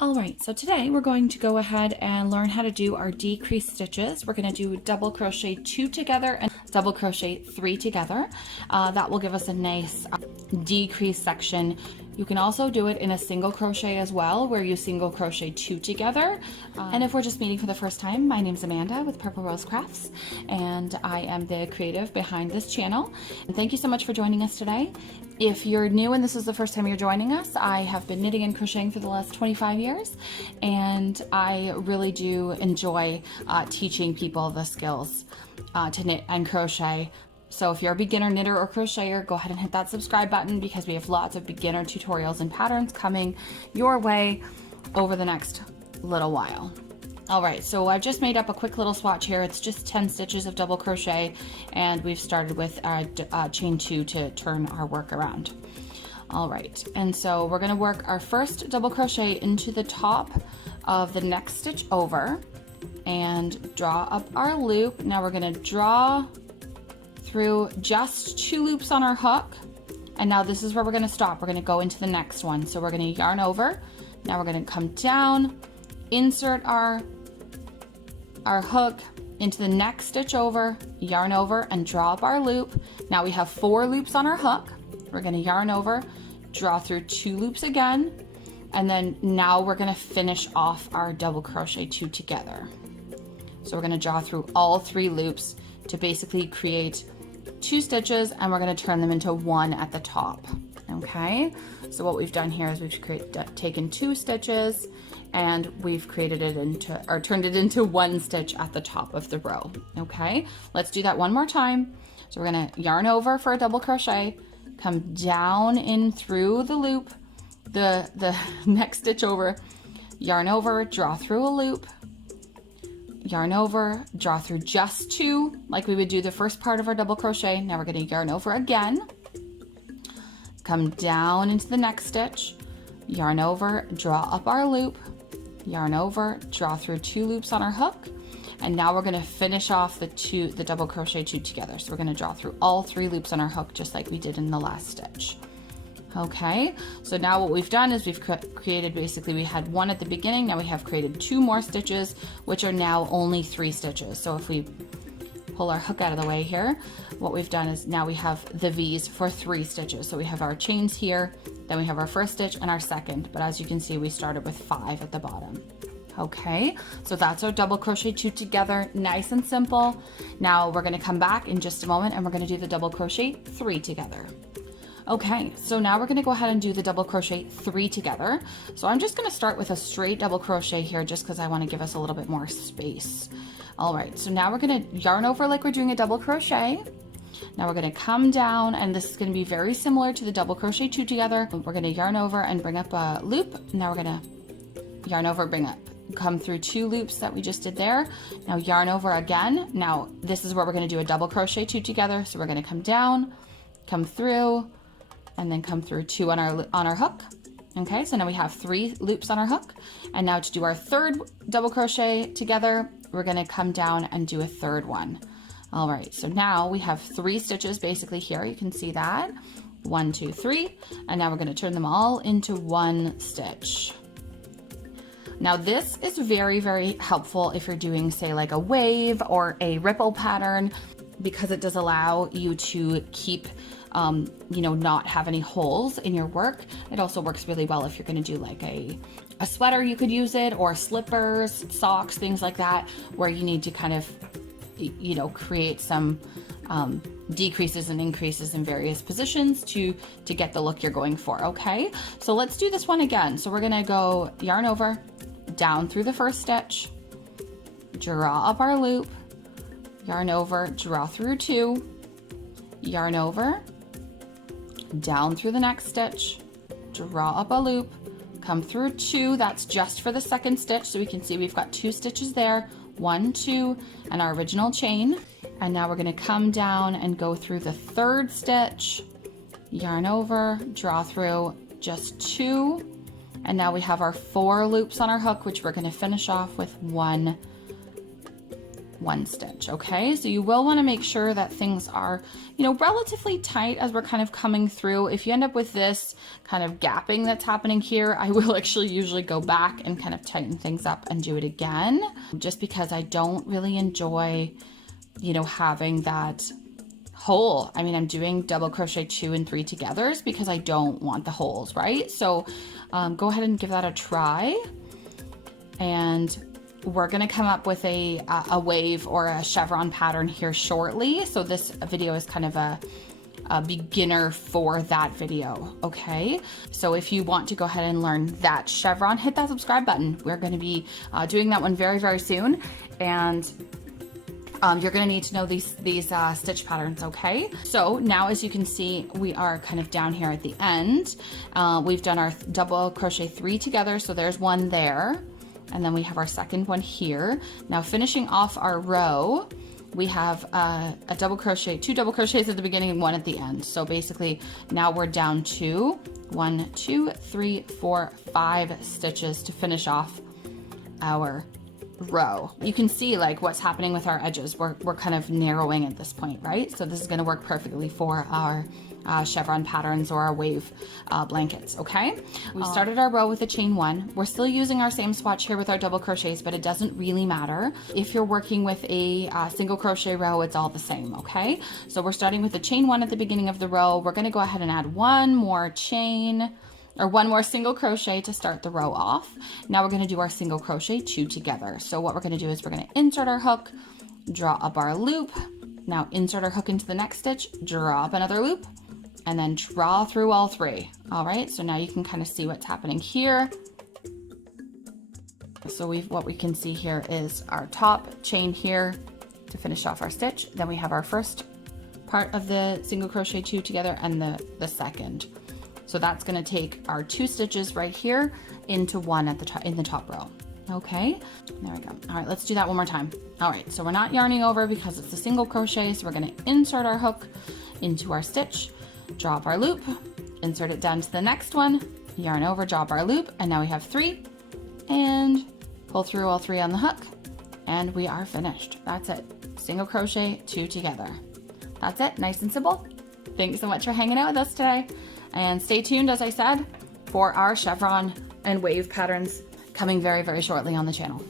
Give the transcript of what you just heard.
All right, so today we're going to go ahead and learn how to do our decrease stitches. We're going to do double crochet 2 together and double crochet 3 together. That will give us a nice decrease section. You can also do it in a single crochet as well, where you single crochet 2 together. And if we're just meeting for the first time, my name's Amanda with Purple Rose Crafts, and I am the creative behind this channel. And thank you so much for joining us today. If you're new and this is the first time you're joining us, I have been knitting and crocheting for the last 25 years, and I really do enjoy teaching people the skills to knit and crochet. So if you're a beginner knitter or crocheter, go ahead and hit that subscribe button, because we have lots of beginner tutorials and patterns coming your way over the next little while. All right, so I've just made up a quick little swatch here. It's just 10 stitches of double crochet, and we've started with chain 2 to turn our work around. All right, and so we're gonna work our first double crochet into the top of the next stitch over and draw up our loop. Now we're gonna draw through just 2 loops on our hook, and now this is where we're gonna stop. We're gonna go into the next one. So we're gonna yarn over. Now we're gonna come down, insert our hook into the next stitch over, yarn over, and draw up our loop. Now we have 4 loops on our hook. We're gonna yarn over, draw through 2 loops again, and then now we're gonna finish off our double crochet 2 together. So we're gonna draw through all 3 loops to basically create 2 stitches, and we're gonna turn them into 1 at the top. Okay, so what we've done here is we've taken 2 stitches and we've created it into, or turned it into 1 stitch at the top of the row. Okay, let's do that one more time. So we're gonna yarn over for a double crochet, come down in through the loop, the next stitch over, yarn over, draw through a loop, yarn over, draw through just 2 like we would do the first part of our double crochet. Now we're going to yarn over again, come down into the next stitch, yarn over, draw up our loop, yarn over, draw through 2 loops on our hook, and now we're going to finish off the double crochet 2 together. So we're going to draw through all 3 loops on our hook just like we did in the last stitch. Okay, so now what we've done is we've created, basically we had 1 at the beginning, now we have created 2 more stitches, which are now only 3 stitches. So if we pull our hook out of the way here, what we've done is now we have the V's for 3 stitches. So we have our chains here, then we have our first stitch and our second, but as you can see, we started with 5 at the bottom. Okay, so that's our double crochet 2 together, nice and simple. Now we're gonna come back in just a moment and we're gonna do the double crochet 3 together. Okay, so now we're gonna go ahead and do the double crochet 3 together. So I'm just gonna start with a straight double crochet here just because I wanna give us a little bit more space. All right, so now we're gonna yarn over like we're doing a double crochet. Now we're gonna come down, and this is gonna be very similar to the double crochet 2 together. We're gonna yarn over and bring up a loop. Now we're gonna yarn over, bring up, come through 2 loops that we just did there. Now yarn over again. Now this is where we're gonna do a double crochet 2 together. So we're gonna come down, come through, and then come through 2 on our hook. Okay, so now we have 3 loops on our hook, and now to do our 3rd double crochet together, we're going to come down and do a 3rd one. All right, so now we have 3 stitches basically here. You can see that 1, 2, 3, and now we're going to turn them all into 1 stitch. Now this is very, very helpful if you're doing, say, like a wave or a ripple pattern, because it does allow you to keep not have any holes in your work. It also works really well if you're going to do like a sweater. You could use it, or slippers, socks, things like that, where you need to kind of create some decreases and increases in various positions to get the look you're going for. Okay, so let's do this one again. So we're gonna go yarn over, down through the first stitch, draw up our loop, yarn over, draw through 2, yarn over, down through the next stitch, draw up a loop, come through 2, that's just for the 2nd stitch, so we can see we've got 2 stitches there, 1, 2, and our original chain. And now we're going to come down and go through the 3rd stitch, yarn over, draw through just 2, and now we have our 4 loops on our hook, which we're going to finish off with 1 1 stitch. Okay, so you will want to make sure that things are, you know, relatively tight as we're kind of coming through. If you end up with this kind of gapping that's happening here, I will actually usually go back and kind of tighten things up and do it again, just because I don't really enjoy, you know, having that hole. I mean, I'm doing double crochet 2 and 3 togethers because I don't want the holes, right? So go ahead and give that a try. And we're gonna come up with a wave or a chevron pattern here shortly. So this video is kind of a beginner for that video, okay? So if you want to go ahead and learn that chevron, hit that subscribe button. We're gonna be doing that one very, very soon. And you're gonna need to know these stitch patterns, okay? So now, as you can see, we are kind of down here at the end. We've done our double crochet 3 together, so there's one there. And then we have our second one here. Now finishing off our row, we have a double crochet, 2 double crochets at the beginning and 1 at the end. So basically now we're down to 1, 2, 3, 4, 5 stitches to finish off our row. You can see like what's happening with our edges. We're kind of narrowing at this point, right? So this is going to work perfectly for our chevron patterns or our wave blankets, okay? We started our row with a chain 1. We're still using our same swatch here with our double crochets, but it doesn't really matter. If you're working with a single crochet row, it's all the same, okay? So we're starting with a chain 1 at the beginning of the row. We're going to go ahead and add 1 more chain, or 1 more single crochet to start the row off. Now we're going to do our single crochet 2 together. So what we're going to do is we're going to insert our hook, draw up our loop, now insert our hook into the next stitch, draw up another loop, and then draw through all 3. All right, so now you can kind of see what's happening here. So what we can see here is our top chain here to finish off our stitch. Then we have our first part of the single crochet 2 together and the second. So that's going to take our 2 stitches right here into 1 at the top, in the top row. Okay, there we go. All right, let's do that one more time. All right, so we're not yarning over because it's a single crochet, so we're going to insert our hook into our stitch, drop our loop, insert it down to the next one, yarn over, drop our loop, and now we have 3, and pull through all 3 on the hook, and we are finished. That's it. Single crochet 2 together. That's it, nice and simple. Thanks so much for hanging out with us today. And stay tuned, as I said, for our chevron and wave patterns coming very, very shortly on the channel.